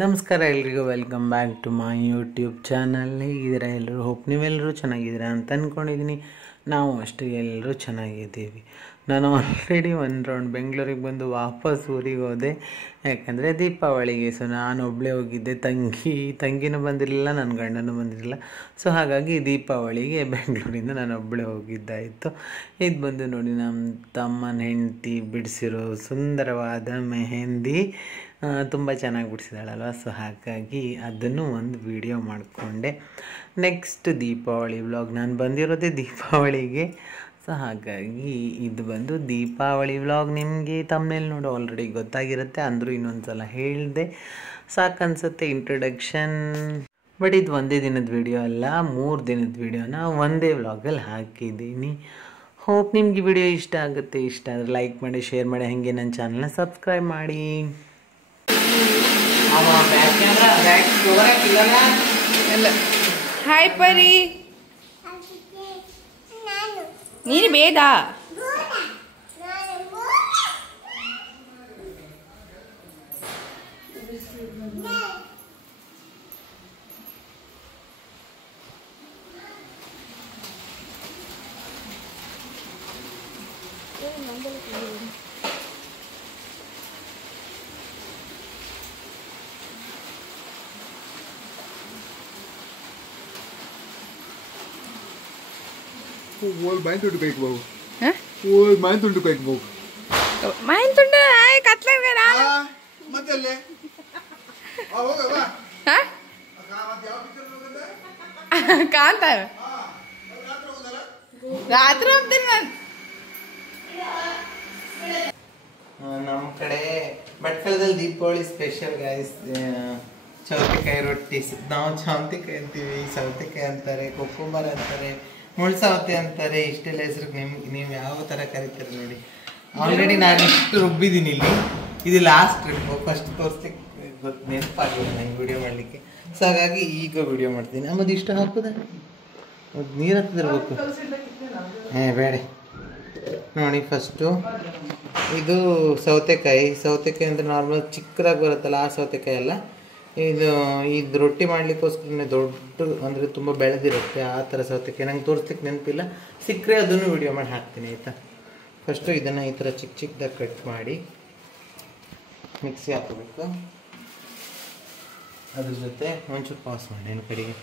ನಮಸ್ಕಾರ ಎಲ್ರಿಗೂ, welcome back to my YouTube channel. ಹೇಗಿದ್ದೀರಾ ಎಲ್ಲರೂ? ಹೋಪ್ ನೀವೆಲ್ಲರೂ ಚೆನ್ನಾಗಿದ್ದೀರಾ ಅಂತ ಅಂದ್ಕೊಂಡಿದ್ದೀನಿ. ನಾವು ಅಷ್ಟೇ ಎಲ್ಲರೂ ಚೆನ್ನಾಗಿದ್ದೀವಿ. ನಾನು ಆಲ್ರೆಡಿ ಒಂದು ರೌಂಡ್ ಬೆಂಗಳೂರಿಗೆ ಬಂದು ವಾಪಸ್ ಊರಿಗೆ ಹೋದೆ, ಯಾಕಂದರೆ ದೀಪಾವಳಿಗೆ. ಸೊ ನಾನು ಒಬ್ಬಳೇ ಹೋಗಿದ್ದೆ, ತಂಗಿನೂ ಬಂದಿರಲಿಲ್ಲ, ನನ್ನ ಗಂಡನೂ ಬಂದಿರಲಿಲ್ಲ. ಸೊ ಹಾಗಾಗಿ ದೀಪಾವಳಿಗೆ ಬೆಂಗಳೂರಿಂದ ನಾನು ಒಬ್ಬಳೇ ಹೋಗಿದ್ದಾಯಿತು. ಇದು ಬಂದು ನೋಡಿ, ನಮ್ಮ ತಮ್ಮನ ಹೆಂಡತಿ ಬಿಡಿಸಿರೋ ಸುಂದರವಾದ ಮೆಹಂದಿ. ತುಂಬ ಚೆನ್ನಾಗಿ ಬಿಡಿಸಿದಾಳಲ್ವ. ಸೊ ಹಾಗಾಗಿ ಅದನ್ನು ಒಂದು ವಿಡಿಯೋ ಮಾಡಿಕೊಂಡೆ. Next Deepavali vlog. ನಾನು ಬಂದಿರೋದೇ ದೀಪಾವಳಿಗೆ. ಸೊ ಹಾಗಾಗಿ ಇದು ಬಂದು ದೀಪಾವಳಿ ವ್ಲಾಗ್. ನಿಮಗೆ ತಮ್ಮನೇಲಿ ನೋಡಿ ಆಲ್ರೆಡಿ ಗೊತ್ತಾಗಿರುತ್ತೆ, ಅಂದರೂ ಇನ್ನೊಂದು ಸಲ ಹೇಳಿದೆ ಸಾಕನ್ಸುತ್ತೆ ಇಂಟ್ರೊಡಕ್ಷನ್. ಬಟ್ ಇದು ಒಂದೇ ದಿನದ ವಿಡಿಯೋ ಅಲ್ಲ, 3 ದಿನದ ವಿಡಿಯೋನ ಒಂದೇ ವ್ಲಾಗಲ್ಲಿ ಹಾಕಿದ್ದೀನಿ. ಹೋಪ್ ನಿಮಗೆ ವಿಡಿಯೋ ಇಷ್ಟ ಆಗುತ್ತೆ. ಇಷ್ಟ ಆದರೆ ಲೈಕ್ ಮಾಡಿ, ಶೇರ್ ಮಾಡಿ, ಹಾಗೆ ನನ್ನ ಚಾನಲ್ನ ಸಬ್ಸ್ಕ್ರೈಬ್ ಮಾಡಿ. ಹಾಯ್ ಪರಿ, ನೀನು ಬೇಡ. Main tundu kayak bau. Hah? Main tundu kayak bau. Main tundu, ay katlan ka na. Matalle. Okay ba? Ha? Akamat yaw picture maganda? ಕಾಂತ ರಾತ್ರಿ ಹೋಗ್ತೀನಿ ನಾನು. ನಮ್ಮ ಕಡೆ ಭಟ್ಕಳದಲ್ಲಿ ದೀಪಾವಳಿ ಸ್ಪೆಷಲ್ ಗೈಸ್, ಸೌತೆಕಾಯಿ ರೊಟ್ಟಿ. ನಾವು ಸೌತೆಕಾಯಿ ಅಂತೀವಿ, ಸೌತೆಕಾಯಿ ಅಂತಾರೆ, ಕೊಕ್ಕಂಬರ್ ಅಂತಾರೆ, ಮುಳ್ಸವತೆ ಅಂತಾರೆ. ಇಷ್ಟೆಲ್ಲ ಹೆಸರು ನೀವು ಯಾವ ಥರ ಕರೀತಾರೆ ನೋಡಿ. ಆಲ್ರೆಡಿ ನಾನು ಇಷ್ಟು ರುಬ್ಬಿದ್ದೀನಿ ಇಲ್ಲಿ. ಇದು ಲಾಸ್ಟ್ ಟ್ರಿಪ್, ಫಸ್ಟ್ ತೋರಿಸ್ಲಿಕ್ಕೆ ನೆನಪಾಗಿಲ್ಲ ನಂಗೆ ವಿಡಿಯೋ ಮಾಡಲಿಕ್ಕೆ. ಸೊ ಹಾಗಾಗಿ ಈಗ ವಿಡಿಯೋ ಮಾಡ್ತೀನಿ. ಆಮೇಲೆ ಇಷ್ಟು ಹಾಕೋದ ನೀರು ಹಾಕಿದಿರ್ಬೇಕು. ಬೇಡ ನೋಡಿ. ಫಸ್ಟು ಇದು ಸೌತೆಕಾಯಿ ಅಂದರೆ ನಾರ್ಮಲ್ ಚಿಕ್ಕದಾಗಿ ಬರುತ್ತಲ್ಲ, ಆ ಸೌತೆಕಾಯಿ ಅಲ್ಲ ಇದು ರೊಟ್ಟಿ ಮಾಡಲಿಕ್ಕೋಸ್ಕರ ದೊಡ್ಡ ಅಂದರೆ ತುಂಬ ಬೆಳೆದಿರುತ್ತೆ ಆ ಥರ ಸೌತೆಕಾಯಿ. ನಂಗೆ ತೋರಿಸ್ಲಿಕ್ಕೆ ನೆನಪಿಲ್ಲ, ಸಿಕ್ಕರೆ ಅದನ್ನು ವಿಡಿಯೋ ಮಾಡಿ ಹಾಕ್ತೀನಿ ಆಯಿತಾ. ಫಸ್ಟು ಇದನ್ನು ಈ ಥರ ಚಿಕ್ಕದಾಗಿ ಕಟ್ ಮಾಡಿ ಮಿಕ್ಸಿ ಹಾಕೋಬೇಕು. ಅದ್ರ ಜೊತೆ ಒಂಚೂರು ಪಾಸ್ ಮಾಡಿ ಏನು ಕಡೆಗೆ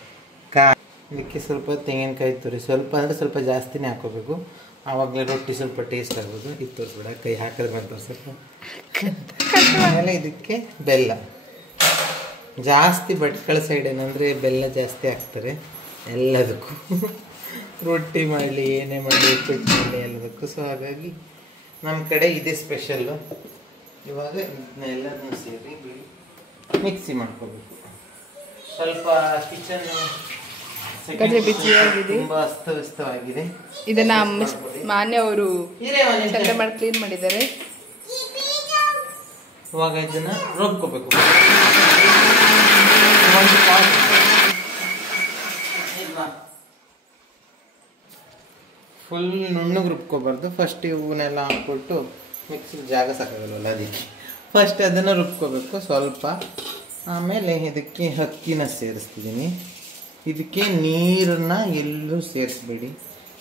ಇದಕ್ಕೆ ಸ್ವಲ್ಪ ತೆಂಗಿನಕಾಯಿ ತುರಿ, ಸ್ವಲ್ಪ ಅಂದರೆ ಸ್ವಲ್ಪ ಜಾಸ್ತಿನೇ ಹಾಕೋಬೇಕು, ಆವಾಗಲೇ ರೊಟ್ಟಿ ಸ್ವಲ್ಪ ಟೇಸ್ಟ್ ಆಗ್ಬೋದು. ಇದು ತೋರಿಸ್ಬೇಡ, ಕೈ ಹಾಕಿದ್ರೆ ಮೇಲೆ ತೋರಿಸ್ಬೇಕು. ಆಮೇಲೆ ಇದಕ್ಕೆ ಬೆಲ್ಲ ಜಾಸ್ತಿ. ಭಟ್ಕಳ ಸೈಡ್ ಏನಂದರೆ ಬೆಲ್ಲ ಜಾಸ್ತಿ ಹಾಕ್ತಾರೆ ಎಲ್ಲದಕ್ಕೂ, ರೊಟ್ಟಿ ಮಾಡಲಿ ಏನೇ ಮಾಡಲಿ ಉಪ್ಪಿಟ್ಟು ಮಾಡಲಿ ಎಲ್ಲದಕ್ಕೂ. ಸೊ ಹಾಗಾಗಿ ನಮ್ಮ ಕಡೆ ಇದೇ ಸ್ಪೆಷಲ್ಲು. ಇವಾಗ ಇದನ್ನೆಲ್ಲನೂ ಸೇರಿ ಮಿಕ್ಸಿ ಮಾಡ್ಕೋಬೇಕು. ಸ್ವಲ್ಪ ಕಿಚನ್ ತುಂಬ ಅಸ್ತವ್ಯಸ್ತವಾಗಿದೆ. ಇದನ್ನ ಮಾನ್ಯ ಅವರು ಸಂತೆ ಮಾಡಿ ಕ್ಲೀನ್ ಮಾಡಿದ್ದಾರೆ. ಇವಾಗ ಇದನ್ನ ರುಬ್ಕೋಬೇಕು. ಫುಲ್ ನುಣ್ಣಗೆ ರುಬ್ಕೋಬಾರ್ದು. ಫಸ್ಟ್ ಇವನ್ನೆಲ್ಲ ಹಾಕ್ಬಿಟ್ಟು ಮಿಕ್ಸಿಗೆ ಜಾಗ ಸಾಕಾಗಲ್ವಲ್ಲ, ಅದಕ್ಕೆ ಫಸ್ಟ್ ಅದನ್ನು ರುಬ್ಕೋಬೇಕು ಸ್ವಲ್ಪ. ಆಮೇಲೆ ಇದಕ್ಕೆ ಅಕ್ಕಿನ ಸೇರಿಸ್ತಿದ್ದೀನಿ. ಇದಕ್ಕೆ ನೀರನ್ನು ಎಲ್ಲೂ ಸೇರಿಸ್ಬೇಡಿ,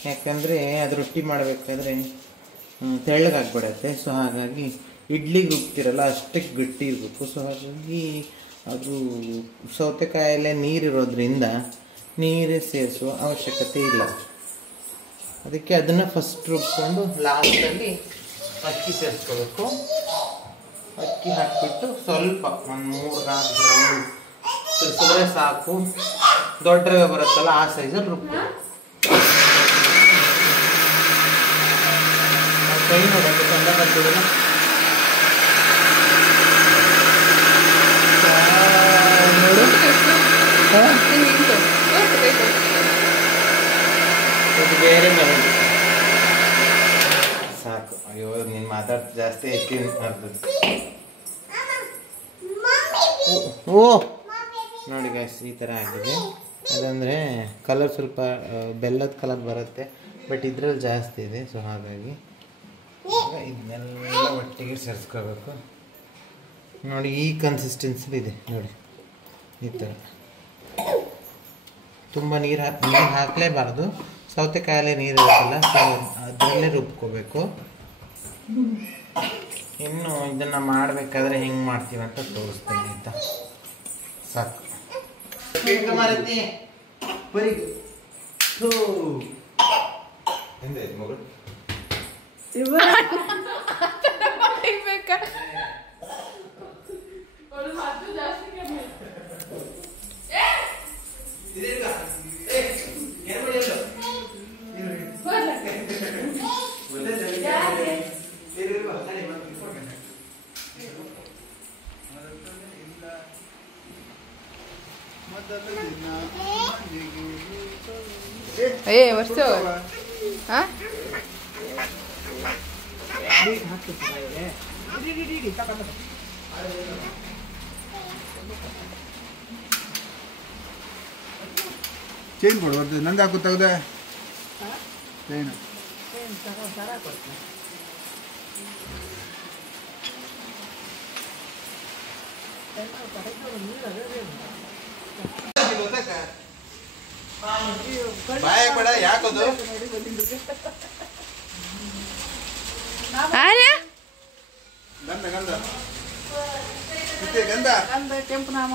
ಯಾಕಂದರೆ ಅದು ರೊಟ್ಟಿ ಮಾಡಬೇಕಾದ್ರೆ ತೆಳ್ಳಗಾಗ್ಬಿಡತ್ತೆ. ಸೊ ಹಾಗಾಗಿ ಇಡ್ಲಿಗೆ ರುಬ್ತಿರಲ್ಲ ಅಷ್ಟಕ್ಕೆ ಗಟ್ಟಿ ಇರಬೇಕು. ಸೊ ಹಾಗಾಗಿ ಅದು ಸೌತೆಕಾಯಲ್ಲೇ ನೀರಿರೋದ್ರಿಂದ ನೀರೇ ಸೇರಿಸುವ ಅವಶ್ಯಕತೆ ಇಲ್ಲ. ಅದಕ್ಕೆ ಅದನ್ನು ಫಸ್ಟ್ ರುಬ್ಕೊಂಡು ಲಾಸ್ಟಲ್ಲಿ ಅಕ್ಕಿ ಸೇರಿಸ್ಕೋಬೇಕು. ಅಕ್ಕಿ ಹಾಕಿಬಿಟ್ಟು ಸ್ವಲ್ಪ ಒಂದು 3-4 ರೌಂಡ್ ತಿರ್ಸಿದ್ರೆ ಸಾಕು. ದೊಡ್ಡ ರವೆ ಬರುತ್ತಲ್ಲ ಆ ಸೈಜಲ್ಲಿ ರುಬ್ಬೇಕು. ಕೈ ನೋಡೋದು ಚಂದ ಬರ್ತದಲ್ಲ. ಬೇರೆ ಸಾಕು. ಅಯ್ಯೋ ನೀನು ಮಾತಾಡ್ತಾ ಜಾಸ್ತಿ ಐತಿ ಅರ್ಧದ್ದು. ಓ ನೋಡಿ ಗೈಸ್, ಈ ಥರ ಆಗಿದೆ. ಅದಂದರೆ ಕಲರ್ ಸ್ವಲ್ಪ ಬೆಲ್ಲದ ಕಲರ್ ಬರುತ್ತೆ, ಬಟ್ ಇದ್ರಲ್ಲಿ ಜಾಸ್ತಿ ಇದೆ. ಸೊ ಹಾಗಾಗಿ ಇದನ್ನೆಲ್ಲ ಒಟ್ಟಿಗೆ ಸೇರಿಸ್ಕೋಬೇಕು. ನೋಡಿ ಈ ಕನ್ಸಿಸ್ಟೆನ್ಸಿ ಇದೆ ನೋಡಿ, ಈ ಥರ. ತುಂಬ ನೀರು ಹಾಕಲೇಬಾರ್ದು, ಸೌತೆಕಾಯಲ್ಲೇ ನೀರು ಇರುತ್ತಲ್ಲ, ಸೊ ಅದರಲ್ಲೇ ರುಬ್ಕೋಬೇಕು. ಇನ್ನು ಇದನ್ನು ಮಾಡಬೇಕಾದ್ರೆ ಹೆಂಗೆ ಮಾಡ್ತೀವಿ ಅಂತ ತೋರಿಸ್ತೀನಿ ಆಯಿತಾ. ಸಾಕು. ವರ್ಷ ಚೈನ್ ಕೊಡ್ಬಾರ್ದು, ನಂದು ಹಾಕು ತೆಗ್ದೆ ಚೈನ್. ಬಾಯಬೇಡ, ಯಾಕದು ಗಂಧ ಗಂಧ ಗಂಧ ಗಂಧ ಕೆಂಪು ನಾಮ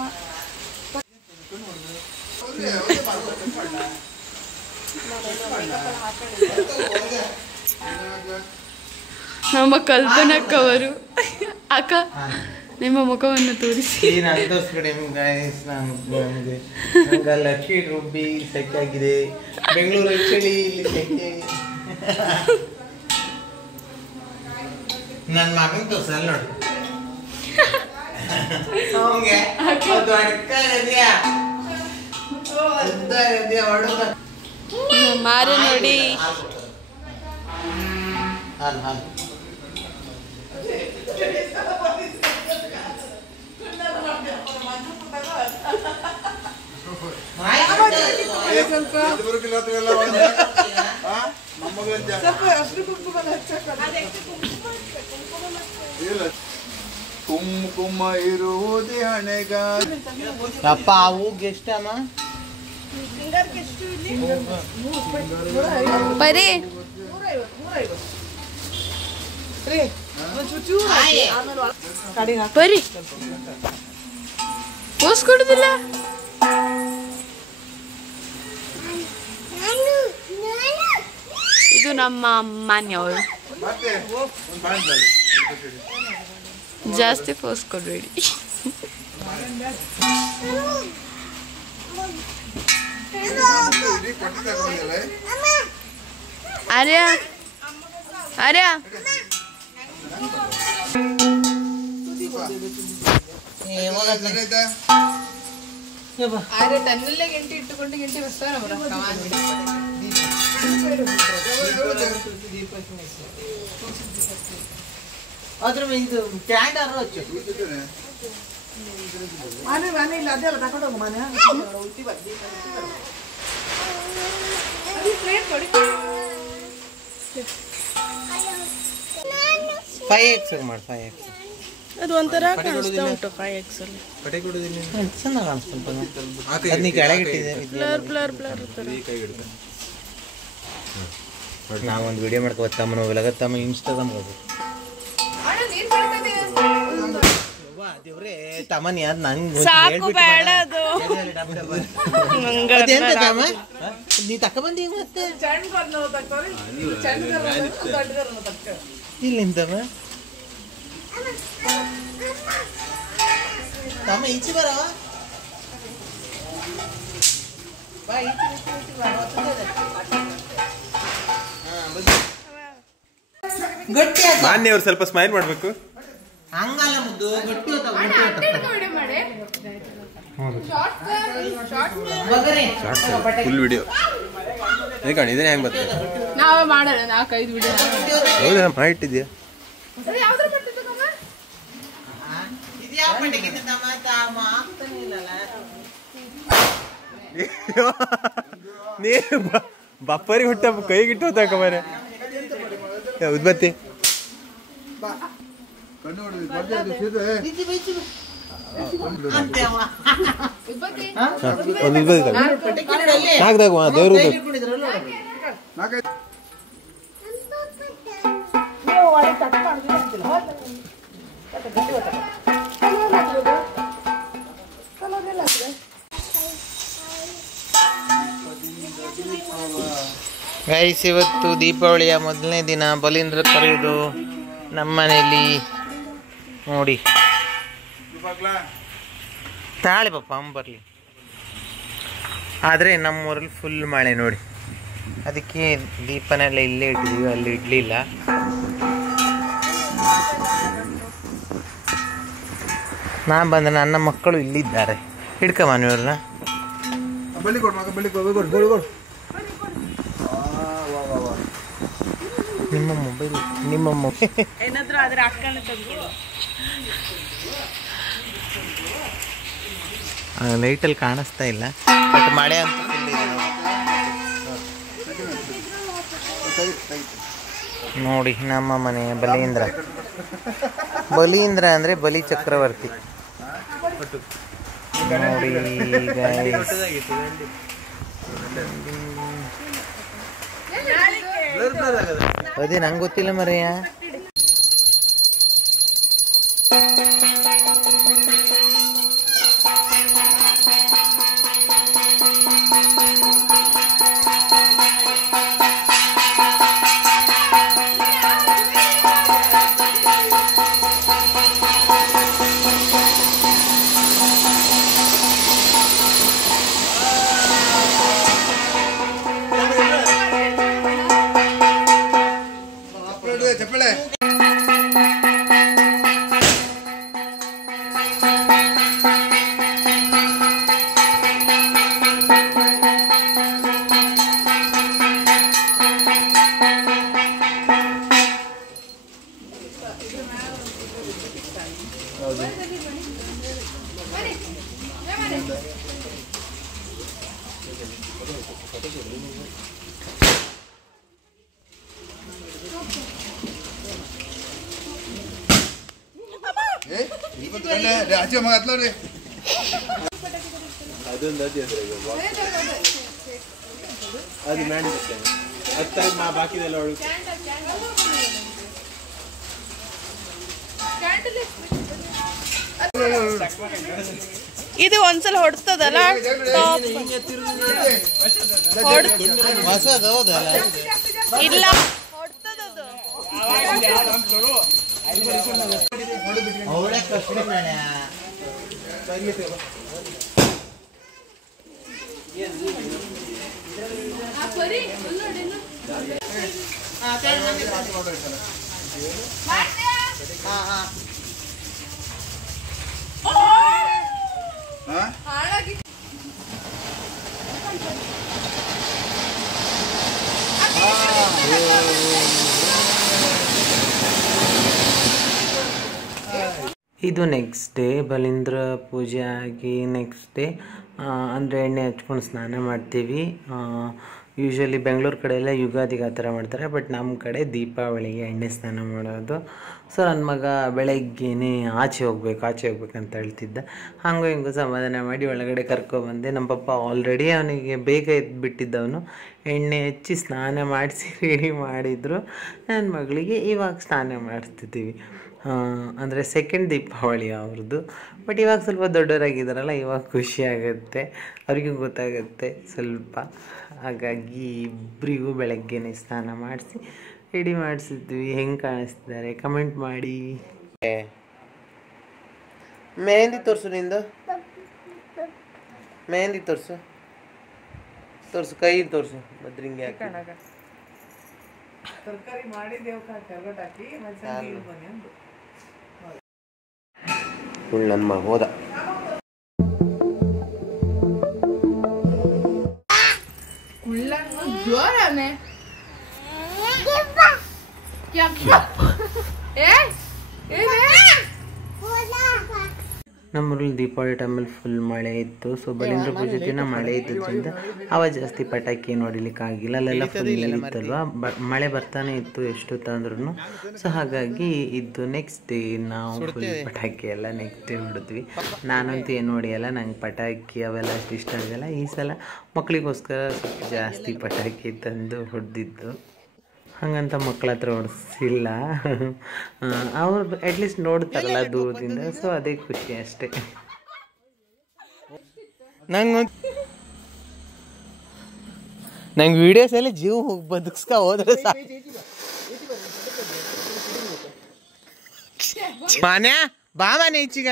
ನಮ್ಮ ಕಲ್ಪನಕ್ಕವರು. ಅಕ್ಕ ನಿಮ್ಮ ಮುಖವನ್ನು ತೋರಿಸಿ. ಲಕ್ಕಿ ರುಬ್ಬಿ ಸೆಕ್ಕಾಗಿದೆ, ಬೆಂಗಳೂರು ಚಳಿ, ಇಲ್ಲಿ ಸೆಕೆ. ನನ್ನ ಮಗನ ತೋರ್ಸಲ್ಲ ನೋಡಿ. ಮಾರು ನೋಡಿ. ಕುಂಕುಮ ಇರುವುದೇ ಹಣೆಗ. ಅಪ್ಪ ಹೂಗೆ ಎಷ್ಟಮ್ಮ? ಬರೀ ಬರೀ ಪೋಸ್ ಕೊಡುದಿಲ್ಲ. ಇದು ನಮ್ಮ ಮನೆಯವರು. ಜಾಸ್ತಿ ಪೋಸ್ ಕೊಡಬೇಡಿ. ಆರ್ಯ ಆರ್ಯ ಆರ್ಯ ತನ್ನಲ್ಲೇ ಗಂಟೆ ಇಟ್ಟುಕೊಂಡು ಗಂಟೆ ಬರ್ತಾನೆ. ಅದ್ರ ಇದು ಕ್ಯಾಂಡರ್ ಹಚ್ಚು. ಮನೆ ಇಲ್ಲ, ಅದೆಲ್ಲ ತಗೊಂಡೋಗು ಮನೆ. ಮಾಡಿ 5x ಅದು ಒಂಥರ ಕಾಣಿಸ್ತಾ ಉಂಟು 5x ಅಲ್ಲಿ. ಚೆನ್ನಾಗಿ ಕಾಣಿಸ್ತಂತ. ಅದನ್ನ ಕೆಳಗಿಟ್ಟಿದೆ. ನಾವೊಂದು ವಿಡಿಯೋ ಮಾಡ್ಕೊಬತ್ತಮ್ಮ, ನಾವೆಲ್ಲಗತ್ತಮ್ಮ ಇನ್ಸ್ಟಾಗ್ರಾಮ್ ಹೋಗ್ಬೇಕು. ದೇವ್ರೇ ತಮ್ಮನಿ ಅದ್ ನಂಗೆ ಸಾಕು ಬೇಡ ಅದು. ನೀ ತಕ್ಕ ಬಂದಿ ಮತ್ತೆ ಇಲ್ಲಿಂದಮ್ಮ ತಮ್ಮ ಈಚೆ ಬರವ ಗಟ್ಟಿ ಮಾನ್ಯ ಅವ್ರು ಸ್ವಲ್ಪ ಸ್ಮೈಲ್ ಮಾಡ್ಬೇಕು. ಹಂಗಲ್ಲ ಮುದ್ದು, ಗಟ್ಟಿ ಫುಲ್ ವಿಡಿಯೋ ಹೇಗೆ ಇದೇ ಹೆಂಗ್ ಬರ್ತದೆ? ನಾವೇ ಮಾಡೋಣ 4-5 ವಿಡಿಯೋ. ಹೌದಾ ಮಾಡಿಟ್ಟಿದ್ಯಾ? ನೀ ಬಪ್ಪರಿ ಹುಟ್ಟ ಕೈಗಿಟ್ಟು ಹೋತಾಕ ಮರೆ ಉದ್ಬತ್ತಿ ದೇವ್ರು ಗೈಸ್, ಇವತ್ತು ದೀಪಾವಳಿಯ ಮೊದಲನೇ ದಿನ. ಬಲೀಂದ್ರ ಕರೆಯೋದು ನಮ್ಮ ಮನೆಯಲ್ಲಿ ನೋಡಿ. ತಾಳೆ ಪಾಪ ಅಮ್ಮ ಬರಲಿ. ಆದರೆ ನಮ್ಮೂರಲ್ಲಿ ಫುಲ್ ಮಳೆ ನೋಡಿ, ಅದಕ್ಕೆ ದೀಪನೆಲ್ಲ ಇಲ್ಲೇ ಇಟ್ಟಿದ್ದೀವಿ, ಅಲ್ಲಿ ಇಡಲಿಲ್ಲ. ನಾನು ಬಂದ ನನ್ನ ಮಕ್ಕಳು ಇಲ್ಲಿದ್ದಾರೆ. ಹಿಡ್ಕಮ್ಮ ನೀವ್ರನ್ನ. ನಿಮ್ಮ ಮೊಬೈಲ್ ಏನಾದ್ರೂ ಆದ್ರೆ ಅಕ್ಕನ ತಂದ್ಕೊಡು. ಲೈಟಲ್ಲಿ ಕಾಣಿಸ್ತಾ ಇಲ್ಲ, ಬಟ್ ಮಳೆ ಅಂತ ನೋಡಿ. ನಮ್ಮ ಮನೆಯ ಬಲೀಂದ್ರ. ಬಲೀಂದ್ರ ಅಂದರೆ ಬಲಿ ಚಕ್ರವರ್ತಿ ನೋಡಿ ಗೈಸ್. ಅದೇ ನಂಗೆ ಗೊತ್ತಿಲ್ಲ ಮರೆಯ. ಇದು ಒಂದ್ಸಲ ಹೊಡ್ತದಲ್ಲ, ಇಲ್ಲ ಹೊಡ್ತದದು. ಇದು ನೆಕ್ಸ್ಟ್ ಡೇ. ಬಲೀಂದ್ರ ಪೂಜೆ ಆಗಿ ನೆಕ್ಸ್ಟ್ ಡೇ ಅಂದರೆ ಎಣ್ಣೆ ಹಚ್ಕೊಂಡು ಸ್ನಾನ ಮಾಡ್ತೀವಿ. ಯೂಶ್ವಲಿ ಬೆಂಗಳೂರು ಕಡೆ ಎಲ್ಲ ಯುಗಾದಿಗೆ ಆ ಥರ ಮಾಡ್ತಾರೆ, ಬಟ್ ನಮ್ಮ ಕಡೆ ದೀಪಾವಳಿಗೆ ಎಣ್ಣೆ ಸ್ನಾನ ಮಾಡೋದು. ಸೊ ನನ್ನ ಮಗ ಬೆಳಗ್ಗೆನೇ ಆಚೆ ಹೋಗ್ಬೇಕಂತ ಹೇಳ್ತಿದ್ದ. ಹಂಗೂ ಹಿಂಗೂ ಸಮಾಧಾನ ಮಾಡಿ ಒಳಗಡೆ ಕರ್ಕೊಬಂದೆ. ನಮ್ಮ ಪಪ್ಪ ಆಲ್ರೆಡಿ ಅವನಿಗೆ ಬೇಗ ಎದ್ಬಿಟ್ಟಿದ್ದವನು, ಎಣ್ಣೆ ಹಚ್ಚಿ ಸ್ನಾನ ಮಾಡಿಸಿ ರೆಡಿ ಮಾಡಿದರು. ನನ್ನ ಮಗಳಿಗೆ ಇವಾಗ ಸ್ನಾನ ಮಾಡಿಸ್ತಿದ್ದೀವಿ. ಅಂದರೆ ಸೆಕೆಂಡ್ ದೀಪಾವಳಿ ಅವ್ರದ್ದು. ಬಟ್ ಇವಾಗ ಸ್ವಲ್ಪ ದೊಡ್ಡವರಾಗಿದ್ದಾರಲ್ಲ, ಇವಾಗ ಖುಷಿ ಆಗುತ್ತೆ, ಅವ್ರಿಗೂ ಗೊತ್ತಾಗುತ್ತೆ ಸ್ವಲ್ಪ. ಹಾಗಾಗಿ ಇಬ್ಬರಿಗೂ ಬೆಳಗ್ಗೆನೇ ಸ್ನಾನ ಮಾಡಿಸಿ ರೆಡಿ ಮಾಡಿಸಿದ್ವಿ. ಹೆಂಗೆ ಕಾಣಿಸ್ತಿದ್ದಾರೆ ಕಮೆಂಟ್ ಮಾಡಿ. ಮೆಹಂದಿ ತೋರಿಸು, ನಿಂದು ಮೆಹಂದಿ ತೋರಿಸು, ಕೈ ತೋರಿಸು. ಬದ್ರಿಂಗೆ ತರಕಾರಿ ಮಾಡಿದ್ದೇವು, ಹಾಕಿ ನನ್ನ ಮಗ ಹೋದ. ನಮ್ಮೂರಲ್ಲಿ ದೀಪಾವಳಿ ಟೈಮಲ್ಲಿ ಫುಲ್ ಮಳೆ ಇತ್ತು. ಸೊ ಬಲೀಂದ್ರ ಪೂಜೆ ದಿನ ಮಳೆ ಇದ್ದಿದ್ದರಿಂದ ಅವ ಜಾಸ್ತಿ ಪಟಾಕಿ ನೋಡಿಲಿಕ್ಕಾಗಿಲ್ಲ, ಅಲ್ಲೆಲ್ಲ ಫುಲ್ ನೀರಿತ್ತಲ್ವ, ಮಳೆ ಬರ್ತಾನೆ ಇತ್ತು ಎಷ್ಟೊತ್ತಂದ್ರೂ. ಸೊ ಹಾಗಾಗಿ ಇದು ನೆಕ್ಸ್ಟ್ ಡೇ ನಾವು ಫುಲ್ ಪಟಾಕಿ ಎಲ್ಲ ನೆಕ್ಸ್ಟ್ ಡೇ ಹೊಡೆದ್ವಿ. ನಾನಂತೂ ಏನು ಹೊಡೆಯಲ್ಲ, ನಂಗೆ ಪಟಾಕಿ ಅವೆಲ್ಲ ಅಷ್ಟು ಇಷ್ಟ ಆಗಲ್ಲ. ಈ ಸಲ ಮಕ್ಕಳಿಗೋಸ್ಕರ ಸ್ವಲ್ಪ ಜಾಸ್ತಿ ಪಟಾಕಿ ತಂದು ಹೊಡೆದಿದ್ದು. ಹಂಗಂತ ಮಕ್ಕಳ ಹತ್ರ ಹೊಡೆಸಿಲ್ಲ, ಅವ್ರು ಅಟ್ಲೀಸ್ಟ್ ನೋಡ್ತಾರಲ್ಲ ದೂರದಿಂದ, ಸೊ ಅದೇ ಖುಷಿ ಅಷ್ಟೇ. ನಂಗೆ ವಿಡಿಯೋಸ್ ಎಲ್ಲ ಜೀವ ಹೋಗಿ ಬದುಕ್ಸ್ಕ ಹೋದ್ರೆ ಮಾನ್ಯ ಬಾ ಮಾನ್ಯ ಈಚೀಗ.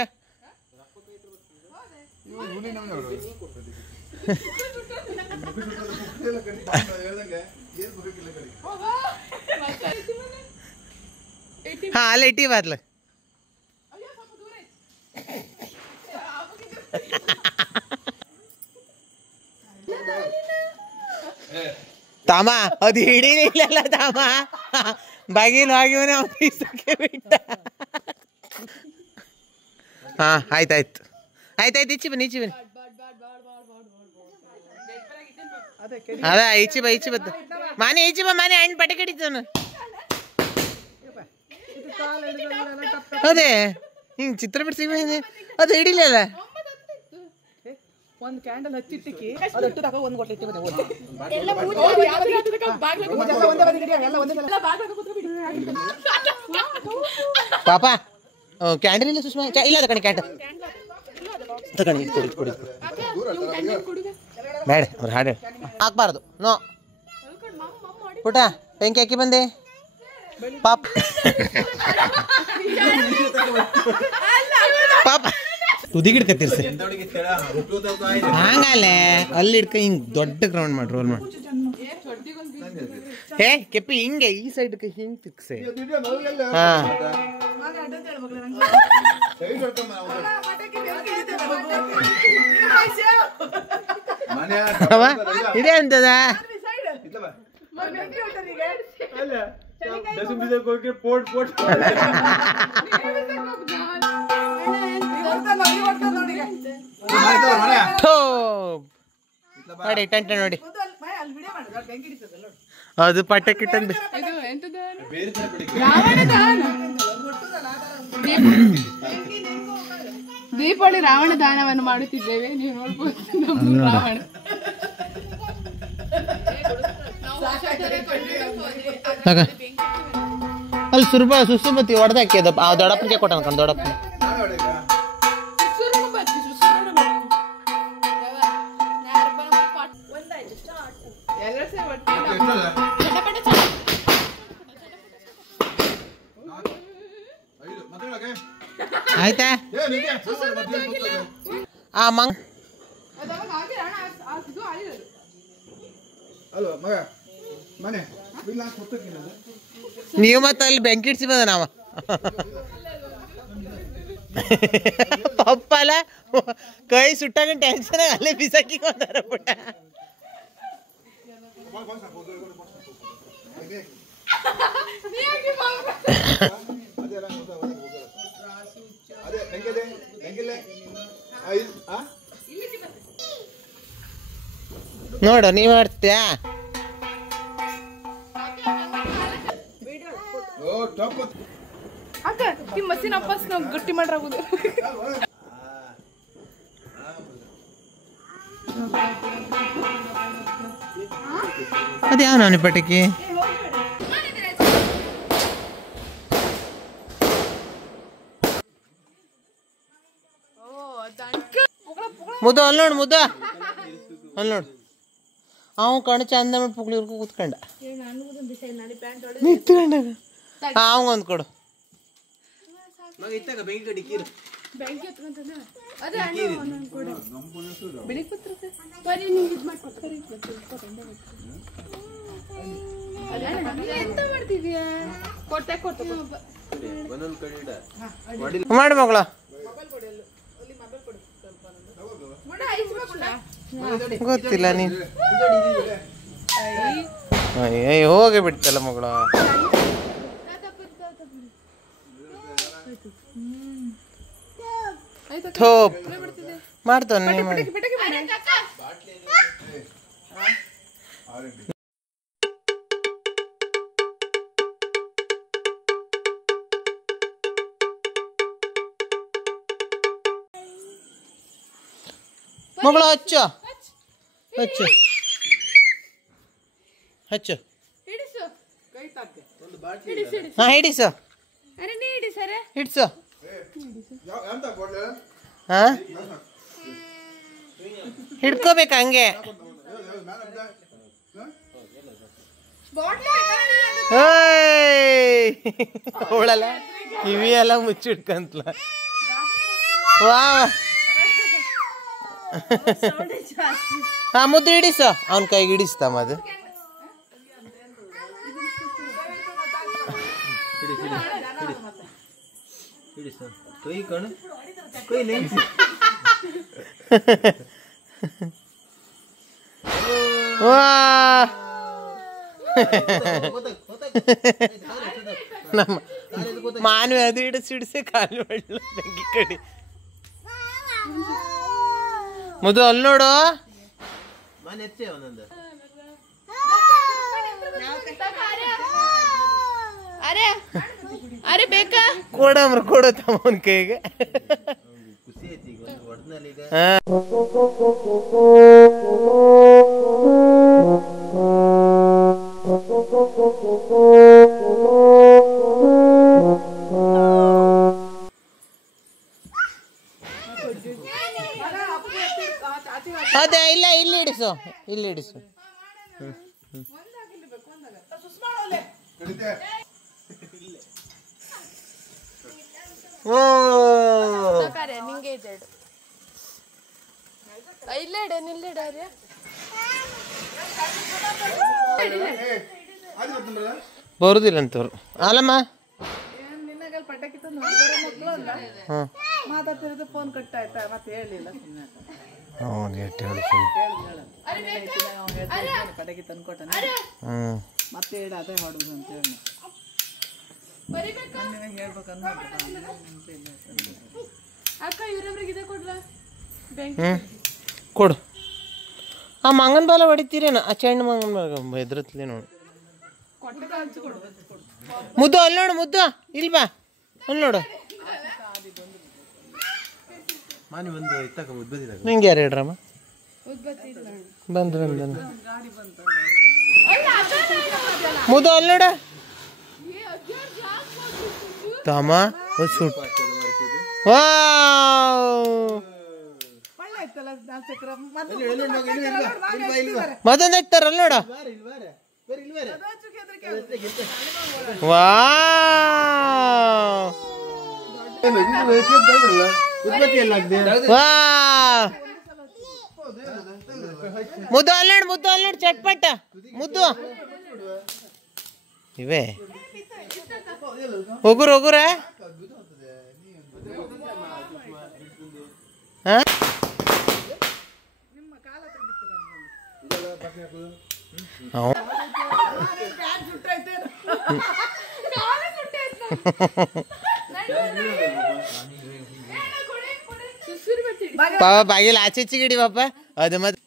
ಹಾ ಅಲ್ಲ ಇಟ್ಟಿ ಬಾತ್ಲ ತಾಮ ಅದು ಹಿಡಿಲಿಲ್ಲ ತಾಮ, ಬಾಗಿಲು ಆಗಿವನೇ ಆಫೀಸಕ್ಕೆ ಬಿಟ್ಟ. ಹಾ ಆಯ್ತಾಯ್ತು ಆಯ್ತಾಯ್ತು, ಈಚೆ ಬನ್ನಿ ಈಚೆ ಬನ್ನಿ. ಅದ ಈಚೆ ಬಾ ಈಚೆ ಬತ್ತ ಮಾನೆ ಈಚೆ ಬಾ ಮಾನೆ, ಹಣ್ಣು ಪಟೆ ಕಡಿತಾನ. ಅದೇ ಹಿಂಗ್ ಚಿತ್ರ ಬಿಡಿಸಿ ಅದು ಹಿಡಿಲಿಲ್ಲ. ಒಂದು ಕ್ಯಾಂಡಲ್ ಹಚ್ಚಿಟ್ಟಿಕ್ಕಿ ಅದಟ್ಟು ತಗೋ ಒಂದು ಕೊಟ್ಟು ಇಟ್ಟು ಪಾಪ ಕ್ಯಾಂಡಲ್ ಇಲ್ಲ ಸುಷ್ಮಾ, ಇಲ್ಲ ತಕಣಿ ಕ್ಯಾಂಡಲ್ ತಕಣಿ ಕೊಡಿ ಕೊಡಿ ಬೇಡ ಅವ್ರು ಹಾಡು ಹಾಕ್ಬಾರ್ದು. ನೋ ಪುಟ ಬೆಂಕಿ ಹಾಕಿ ಬಂದೆ ಪಾಪ ಪಾಪ ತುದಿ ಗಿಡ್ಕತ್ತೀರಿ ಹಂಗಲ್ಲೇ ಅಲ್ಲಿ ಹಿಡ್ಕ ಹಿಂಗ್ ದೊಡ್ಡ ಗ್ರೌಂಡ್ ಮಾಡಿ ರೋಲ್ ಮಾಡಿ. ಹೇ ಕೆಪ್ಪಿ ಹಿಂಗೆ ಈ ಸೈಡ್ ಹಿಂಗ್ ತಿಕ್ಸೆ. ಹಾ ಇದೇ ಅಂತದ ನೋಡಿ ಟಂಟ ನೋಡಿ ಅದು ಪಟಾಕಿ ತಂದು ದೀಪಾವಳಿ ರಾವಣ ದಾನವನ್ನು ಮಾಡುತ್ತಿದ್ದೇವೆ, ನೀವು ನೋಡ್ಬೋದು. ರಾವಣ ಅಲ್ಲಿ ಸುಸುಮತಿ ಹೊಡೆದಾಕಿ ಅದು ಆ ದೊಡ್ಡಪ್ಪನಿಗೆ ಕೊಟ್ಟ ಅನ್ಕೊಂಡು ದೊಡ್ಡಪ್ಪ ಆಯ್ತಾ ಆ ಮಂಗ್ ನೀವು ಮತ್ತೆ ಅಲ್ಲಿ ಬೆಂಕಿ ಇಡ್ಸಿ ಬಂದ ನಾವ ಪಪ್ಪಲ್ಲ ಕೈ ಸುಟ್ಟಾಗ ಟೆನ್ಷನ್ ಅಲ್ಲೇ ಬಿಸಾಕಿ ಹೋದಾರ ಪುಟ್ಟ. ನೋಡು ನೀವ್ ಮಾಡ್ತೀಯಾ ಅಕ್ಕ ಈ ಮಸಿನ ವಾಪಸ್ ನಾವು ಗಟ್ಟಿ ಮಾಡ್ರಾಗುದು. ಅದ್ಯಾವ ನಾನು ಪಟಾಕಿ ಮುದ್ದ ಅಲ್ಲಿ ನೋಡು ಮುದ್ದ ಅಲ್ಲಿ ನೋಡು ಅವ ಕಣ್ ಚಂದ ಮಾಡಿ ಪುಗ್ಲಿರ್ಕೊ ಕೂತ್ಕೊಂಡ ನಿಂತ್ಕೊಂಡ. ಅವಂಗೊಂದು ಕೊಡು ಮಾಡಿ ಮಗಳ ಗೊತ್ತಿಲ್ಲ ನೀನು ಅಯ್ಯ ಹೋಗಿ ಬಿಡ್ತಲ್ಲ ಮಗಳ. ಥೋಪ್ ಮಾಡ್ತಾನೆ ನೀ ಮಾಡಿ ಮಗಳು ಹಚ್ಚು ಹಚ್ಚು ಹಚ್ಚು ಹಾ ಹಿಡಿಸು ಹಿಡ್ಸು ಹಾ ಹಿಡ್ಕೋಬೇಕು ಹಂಗೆ ಅವಳಲ್ಲ ಕಿವಿ ಎಲ್ಲ ಮುಚ್ಚಿಡ್ಕಂತಲ ವಾ ಹಾ ಮುದ್ದು ಹಿಡಿಸು ಅವನ ಕೈಗೆ ಹಿಡಿಸ್ತಾಮ ಅದು ನಮ್ಮ ಮಾನವ ಅದು ಹಿಡಿಸಿ ಕಾಲು ಬೆಳ್ಳ ಬೆಂಕಿ ಕಡಿ ಮುದು ಅಲ್ಲಿ ನೋಡು ಅರೆ ಬೇಕಾ ಕೊಡಮ್ರ ಕೊಡು ತಮ್ಮನ ಕೈಗೆ ಅದೇ ಇಲ್ಲ ಇಲ್ಲಿ ಹಿಡಿಸು ಇಲ್ಲಿ ಹಿಡಿಸು ಓ ನಿಂಗೆ ಇಲ್ಲೇಡೆ ನಿಲ್ಲೇಡೆ ಬರುದಿಲ್ಲ ಅಂತವ್ರು ಅಲ್ಲಮ್ಮ ಪಟಾಕಿ ತಂದು ಮಾತಾಡ್ತಿರೋದು ಫೋನ್ ಕಟ್ ಆಯ್ತಾ ಮತ್ತೆ ಹೇಳಿಲ್ಲ ಪಟಾಕಿ ತಂದು ಕೊಟ್ಟ ಮತ್ತೆ ಹೇಳಿ ಅದೇ ಹೊಡುದು ಅಂತ ಹೇಳಿ ಕೊಡು ಆ ಮಂಗನ ಬಾಲ ಹೊಡಿತೀರೇನ ಆ ಚೆಂಡು ಮಂಗನ ಬಾಲ ಎದ್ರತ್ಲಿ ನೋಡು ಮುದ್ದು ಅಲ್ಲಿ ನೋಡು ಮುದ್ದು ಇಲ್ಲಿ ಬಾ ಅಲ್ಲಿ ನೋಡು ನಿಂಗೆ ಯಾರು ಹೇಳ್ರಮ್ಮ ಬಂದು ಮುದ್ದು ಅಲ್ಲಿ ನೋಡ ತಮ್ಮ ಸುಟ್ ಮತ್ತೊಂದು ಹಚ್ತಾರಲ್ಲ ನೋಡ ವಾ ಮುದ್ದು ಅಲ್ಲಿ ನೋಡು ಚಟ್ಪಟ ಮುದ್ದು ಇವೇ ಹೋಗುರ ಪಾಪ ಬಾಗಿಲು ಆಚೆ ಗಿಡಿ ಪಾಪ ಅದು ಮತ್ತೆ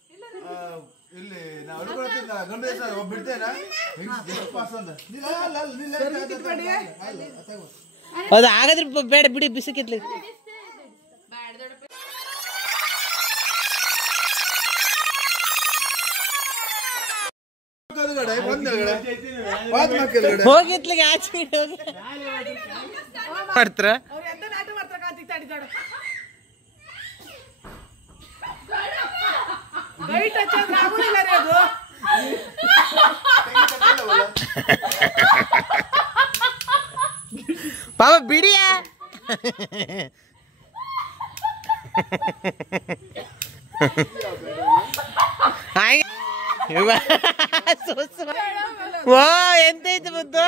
ಅದು ಹಾಗಾದ್ರೆ ಬೇಡ ಬಿಡಿ ಬಿಸಿಕಿತ್ಲಿ ಹೋಗಿತ್ಲಿಗೆ ಆಚೆ ಮಾಡ್ತಾರ ಪಾಪ ಬಿಡಿಯ ವಾ ಎಂತೈತೆ ಮುದ್ದು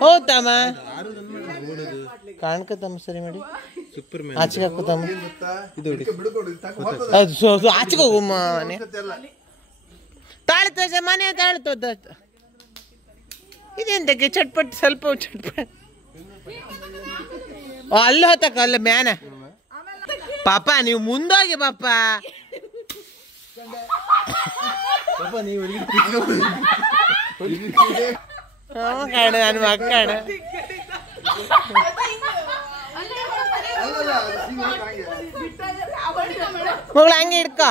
ಹೌದಮ್ಮ ಕಾಣ್ಕತ್ತಮ್ಮ ಸರಿ ಮಾಡಿ ಆಚೆಗೆ ಹಾಕೋತಮ್ಮ ಅದು ಆಚೆಗೆ ಹೋಗಮ್ಮ ಮನೆ ತಾಳ್ತ ಮನೆ ತಾಳ್ತದ ಇದೆಂತಕ್ಕೆ ಚಟ್ಪಟ್ ಸ್ವಲ್ಪ ಚಟ್ಪಟ್ ಅಲ್ಲಿ ಹೊತ್ತಕ್ಕ ಅಲ್ಲ ಮ್ಯಾನ ಪಾಪ ನೀವು ಮುಂದೋಗಿ ಪಾಪ ಕಾಣ ನನ್ನ ಮಕ್ಕಳ ಮಗಳು ಹಂಗೆ ಹಿಡ್ಕೊ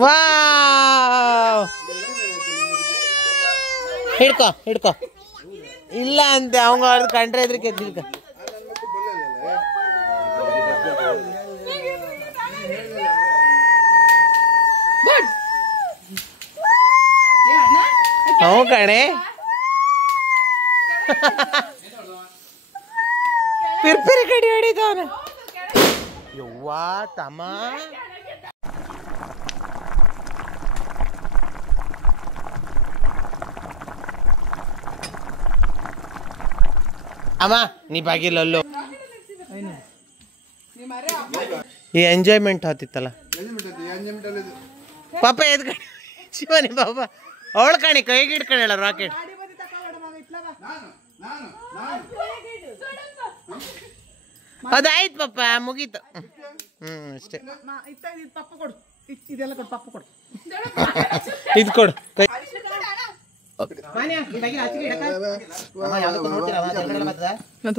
ವಾವ್ ಹಿಡ್ಕೊ ಹಿಡ್ಕೊ ಇಲ್ಲ ಅಂತೆ ಅವಂಗ ಅವ್ರದ್ದು ಕಂಡ್ರೆ ಇದ್ರೆ ಕೆದ್ದಿಲ್ಕ ಅವು ಕಣೆ ಪಿರ್ಪಿರಿ ಕಡಿ ಹೊಡಿತಾವನ ಯವ್ವಾ ತಮ್ಮ ಅಮ್ಮ ನೀ ಬಾಗಿಲಲ್ಲೋ ಈ ಎಂಜಾಯ್ಮೆಂಟ್ ಆತಿತ್ತಲ್ಲ ಪಾಪ ಎದ್ ಕಣಿ ಶಿವನಿ ಪಾಪ ಅವಳ ಕಣಿ ಕೈಗೆ ಇಟ್ಕೊಳ್ಳ ರಾಕೆಟ್ ಅದಾಯ್ತು ಪಾಪ ಮುಗೀತು ಅಷ್ಟೇ ಇದು ಕೊಡು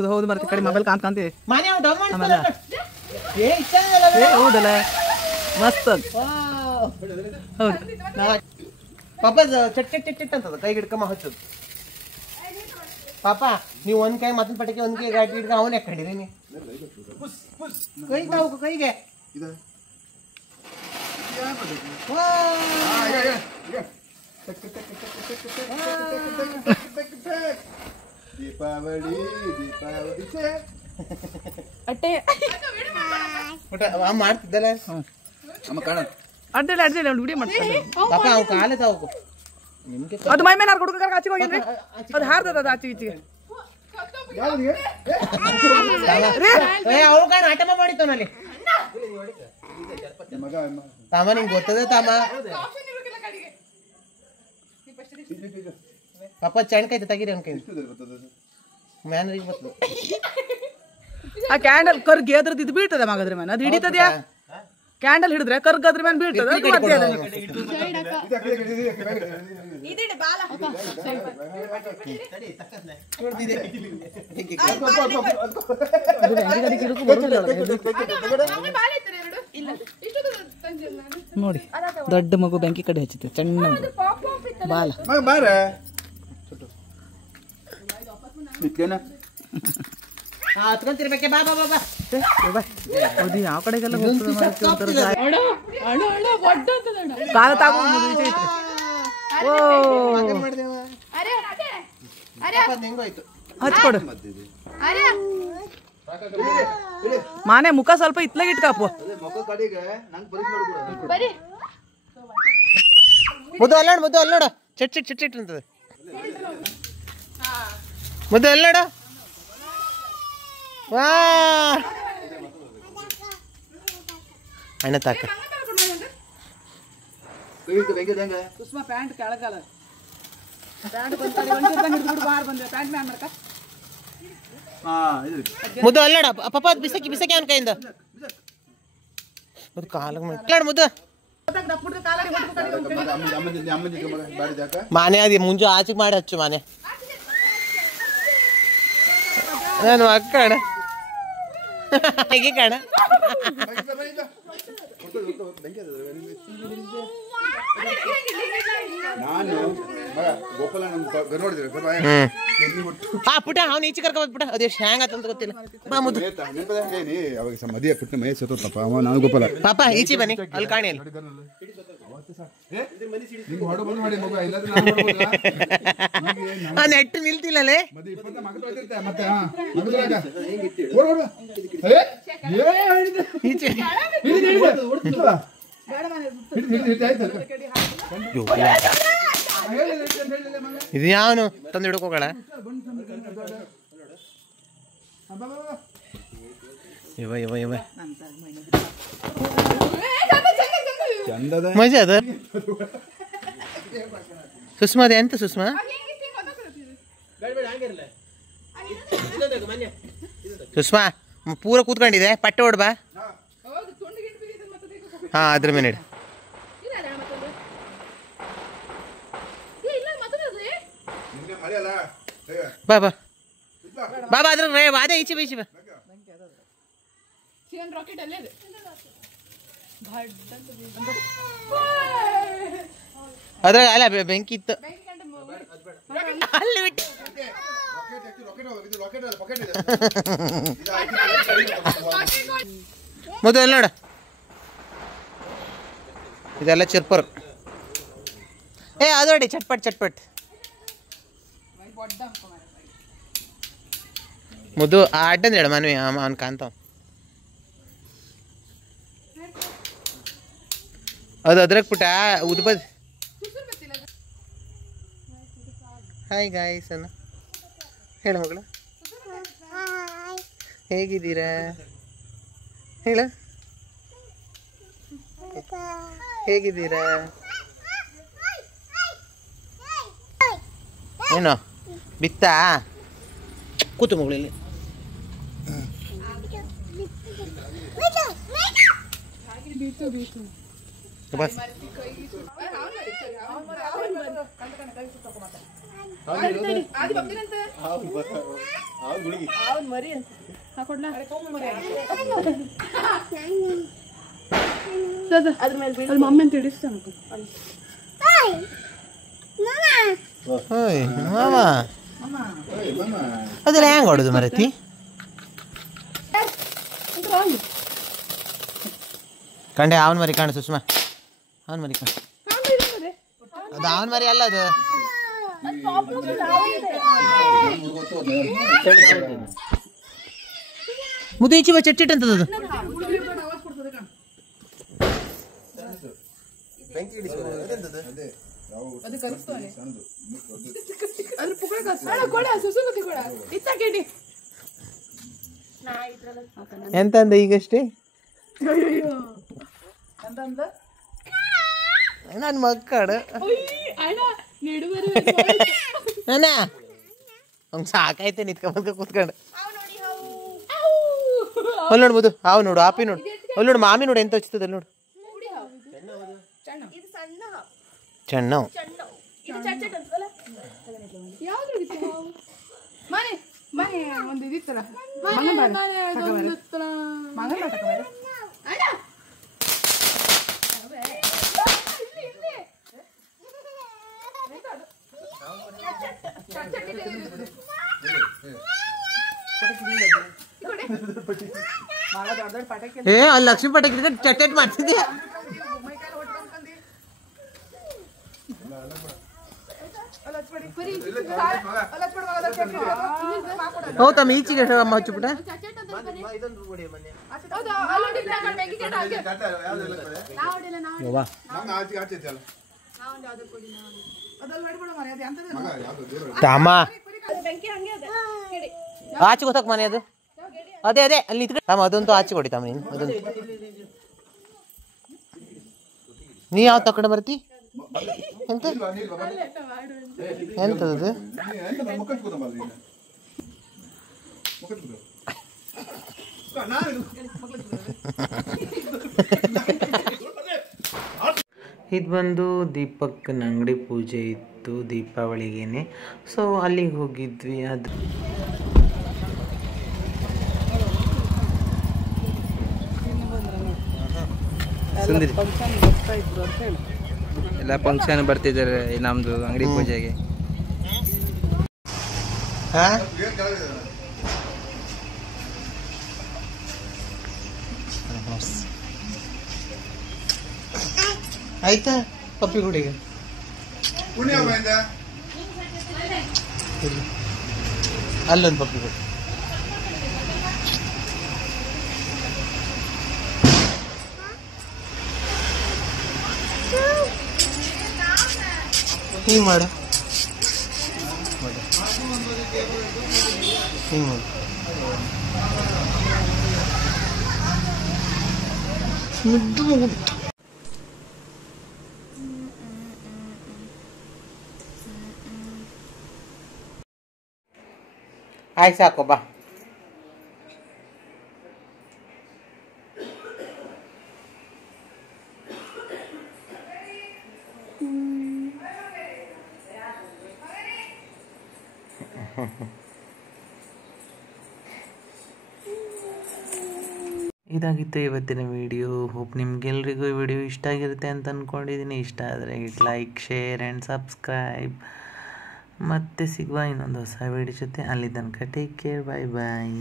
ಹೌದು ಮತ್ತೆ ಕಡೆ ಮೊಬೈಲ್ ಕಾಂತಿ ಹೌದಲ್ಲ ಮಸ್ತ್ ಹೌದು ಪಾಪ ಚಟ್ ಚಟ್ ಚಟ್ ಚಟ್ ಅಂತದ ಕೈಗೆ ಹಿಡ್ಕಮ್ಮ ಹಚ್ಚದು ಪಾಪ ನೀವು ಒಂದ್ ಕೈ ಮತ್ತೊಂದು ಪಟಕೆ ಒಂದ್ ಕೈ ಗಾಡಿ ಹಿಡ್ಕ ಅವನ್ ಯಾಕೆ ಕಡೀರಿ ನೀ ಕೈ ತಾವು ಕೈಗೆ ದೀಪಾವಳಿ ಅಟ್ಟೆ ಮಾಡ್ತಿದ್ದಲ್ಲ ಅಮ್ಮ ಕಾಣ ಅಡ್ಡಲ್ಲ ಅಡ್ಡಲ್ಲ ಅವ್ನು ವಿಡಿಯೋ ಮಾಡ್ತಾರೆ ಪಾಪ ಅವ್ ಕಾಲೇ ತಾವು ನಿಮ್ಗೆ ಅದು ಮೈ ಮೇಲೆ ಹುಡುಗ ಆಚೆಗೆ ಹೋಗಿದ್ರಿ ಅದು ಹಾರ್ತದ ಅದು ಆಚೆ ಈಚೆಗೆ ಅವಳು ಕಾಣ ಆಟಮ ಮಾಡಿತ್ತವನಲ್ಲಿ ತಾಮ ನಿಂಗೆ ಗೊತ್ತದೆ ತಾಮ ಪಾಪ ಚಣ್ಕೈತೆ ತೆಗೀರಿ ಅನ್ಕೈ ಮ್ಯಾನರಿಗೆ ಬರ್ತದೆ ಆ ಕ್ಯಾಂಡಲ್ ಕರ್ಗೆ ಅದ್ರದ್ದು ಇದು ಬೀಳ್ತದೆ ಮಗದ್ರ ಮೇಲೆ ಅದು ಹಿಡಿತದ್ಯಾ ಕ್ಯಾಂಡಲ್ ಹಿಡಿದ್ರೆ ಕರ್ಗ ಅದ್ರ ಮೇಲೆ ಬೀಳ್ತದೆ ನೋಡಿ ದೊಡ್ಡ ಮಗು ಬೆಂಕಿ ಕಡೆ ಹಚ್ಚಿತ್ತು ಸಣ್ಣ ಬಾಲ ಬಾರ ಹತ್ಕೊಂತಿರ್ಬೇಕೆ ಬಾ ಬಾ ಬಾ ಬಾ ಅದು ಯಾವ ಕಡೆಗೆಲ್ಲ ಕಾಲ ತಾಗೋದು ಓ ಹಚ್ಕೊಡು ಮಾನೆ ಮುಖ ಸ್ವಲ್ಪ ಇತ್ಲಾಗ ಇಟ್ಕಾಪು ಮುದ್ದು ಅಲ್ಲ ಮುದ್ದು ಅಲ್ಲ ನೋಡ ಚಟ್ ಚಿಟ್ ಚಿಟ್ ಚಿಟ್ ಅಂತದೆ ಮುದ್ದು ಅಲ್ಲ ನೋಡ ವಾ ಅಣ್ಣ ತಾಕ ಸುಷ್ಮಾ ಪ್ಯಾಂಟ್ ಕೆಳಗಲ್ಲ ಪ್ಯಾಂಟ್ ಬಂದು ಬಾರ್ ಬಂದೆ ಪ್ಯಾಂಟ್ ಮ್ಯಾನ್ ಮಾಡ್ಕ ಮುದ್ದು ಅಲ್ಲ ನೋಡ ಪಾಪ ಬಿಸಕಿ ಬಿಸಕಿ ಅವನ ಕೈಯಿಂದ ಮುದ್ದು ಕಾಲಕ್ಕೆ ಮಾಡಿ ಮುದ್ದು ಮಾನೆ ಅದೇ ಮುಂಜು ಆಚೆಗೆ ಮಾಡಿ ಹಚ್ಚು ಮಾನೆ ನಾನು ಅಕ್ಕಣ ಹೇಗೆ ಕಣ ನಾನು ಗೋಪಾಲ ಹಾ ಪುಟ ಅವ್ನು ಈಚೆ ಕರ್ಕೊಬೋದು ಪುಟ ಅದೇ ಹ್ಯಾಂಗ ಅಂತ ಗೊತ್ತಿಲ್ಲ ಬಾ ಮುದ್ದು ಅವಾಗ ಮದಿಯ ಪುಟ್ಟ ಮೇ ಸತ್ತಪ್ಪ ಅವ ನಾನು ಗೋಪಾಲ ಪಾಪ ಈಚೆ ಬನ್ನಿ ಅಲ್ಲಿ ಕಾಣಿ ನೆಟ್ಟು ನಿಲ್ತಿಲ್ಲಲೇ ಇದು ಯಾವನು ತಂದು ಹಿಡ್ಕೋಗಳ ಇವ ಇವ ಇವ ಮಜಾ ಅದ ಸುಷ್ಮಾ ಅದೇ ಎಂತ ಸುಷ್ಮಾ ಸುಷ್ಮಾ ಪೂರ ಕೂತ್ಕೊಂಡಿದೆ ಪಟ್ಟೆ ಹೊಡ್ ಬಾ. ಹಾ ಅದ್ರ ಮೇಲೆ ಇಡು. ಬಾ ಬಾ ಬಾ ಬಾ ಅದ್ರ ಅದೇ ಈಚೆ ಬೀಚಿ ಬಾ. ರಾಕೆಟ್ ಅಲ್ಲೇ ಇದೆ. ಅದ್ರಾಗ ಅಲ್ಲ ಬೆಂಕಿ ಇತ್ತು ಅಲ್ಲಿ ಬಿಟ್ಟು. ಮೊದಲು ನೋಡ ಇದೆಲ್ಲ ಚಿರ್ಪರ್. ಏ ಅದು ನೋಡಿ ಚಟ್ಪಟ್ ಚಟ್ಪಟ್. ಮುದ್ದು ಅಡ್ಡಂದ್ ಹೇಳ ಮನ್ವಿ ಅವ್ನು ಕಾಂತಾವ. ಅದು ಅದ್ರಾಗ ಪುಟ ಉದ್ಬದ್. ಹಾಯ್ ಗಾಯ್ಸ್ ಅನ್ನ ಹೇಳು ಮಗಳು, ಹೇಗಿದ್ದೀರಾ ಹೇಳು, ಹೇಗಿದ್ದೀರಾ? ಏನು ಬಿತ್ತಾ? ಕೂತು ಮಗಳಲ್ಲಿ ಬಸ್. ಅದೆಲ್ಲ ಹೆಂಗ್ ಹೊಡುದು ಮರತಿ? ಕಂಡೆ ಅವನ್ ಮರಿ ಕಾಣ ಸುಷ್ಮಾ, ಅವನ್ ಮರಿ ಕಾಣ. ಅದು ಅವನ್ ಮರಿ ಅಲ್ಲ, ಅದು ಮುದ್ದು ಈಚೆ ಬಾ. ಚಟ್ಟಿಟ್ ಅಂತದ ಅದು. ಎಂತ ಅಂದ ಈಗಷ್ಟೇ ನನ್ನ ಮಕ್ಕಳು ಅಣ್ಣ ಹಂಗೆ ಸಾಕಾಯ್ತು ನಿತ್ಕೊಂಡ್ ಕೂತ್ಕೊಂಡು. ಅಲ್ಲಿ ನೋಡು ಮುದು, ಹಾವು ನೋಡು, ಆಪಿ ನೋಡು, ಅಲ್ಲಿ ನೋಡು ಮಾಮಿ ನೋಡು ಎಂತ ಹಚ್ತದ ಅಲ್ಲಿ ನೋಡು. ಚೆನ್ನ ಒಂದು ಇದಿತ್ತಲ್ಲ ಏ ಅಲ್ಲಿ ಲಕ್ಷ್ಮೀ ಪಟಾಕಿ ಚಟ್ ಮಾಡ್ತಿದ್ದೆ. ಹೌದಮ್ಮ ಈಚೆಗೆ ಅಮ್ಮ ಹಚ್ಚಿಬಿಟ್ಟ. ತಮ್ಮ ಆಚೆ ಗೊತ್ತಾಕ ಮನೆ ಅದು. ಅದೇ ಅದೇ ಅಲ್ಲಿ ತಮ್ಮ ಅದಂತೂ ಆಚೆ ಕೊಡಿ ತಮ್ಮ. ನೀನು ಅದೊಂದು ನೀ ಯಾವ ತಕೊಂಡ ಬರ್ತಿ? ಎಂತ ಎಂತದ್ದು? ಇದು ಬಂದು ದೀಪಕ್ಕನ ಅಂಗಡಿ ಪೂಜೆ ಇತ್ತು ದೀಪಾವಳಿಗೇನೆ, ಸೊ ಅಲ್ಲಿಗೆ ಹೋಗಿದ್ವಿ. ಅದು ಎಲ್ಲ ಫಂಕ್ಷನ್ ಬರ್ತಿದ್ದಾರೆ ನಮ್ದು ಅಂಗಡಿ ಪೂಜೆಗೆ. ಆಯ್ತಾ ಪಪ್ಪಿ ಗುಡಿಗೆ ಅಲ್ಲೊಂದು ಪಪ್ಪಿ ಗುಡಿ. ಹಿಂಗೆ ಮಾಡು, ಹಿಂಗೆ ಮಾಡು. ಆಯ್ತು ಸಾಕು ಬಾ. ಇದಾಗಿತ್ತು ಇವತ್ತಿನ ವಿಡಿಯೋ. ಹೋಪ್ ನಿಮ್ಗೆಲ್ರಿಗೂ ಈ ವಿಡಿಯೋ ಇಷ್ಟ ಆಗಿರುತ್ತೆ ಅಂತ ಅಂದ್ಕೊಂಡಿದ್ದೀನಿ. ಇಷ್ಟ ಆದರೆ ಲೈಕ್, ಶೇರ್ ಆ್ಯಂಡ್ ಸಬ್ಸ್ಕ್ರೈಬ್. ಮತ್ತೆ ಸಿಗುವ ಇನ್ನೊಂದು ಹೊಸ ವಿಡಿಯೋ ಜೊತೆ. ಅಲ್ಲಿ ತನಕ ಟೇಕ್ ಕೇರ್. ಬಾಯ್ ಬಾಯ್.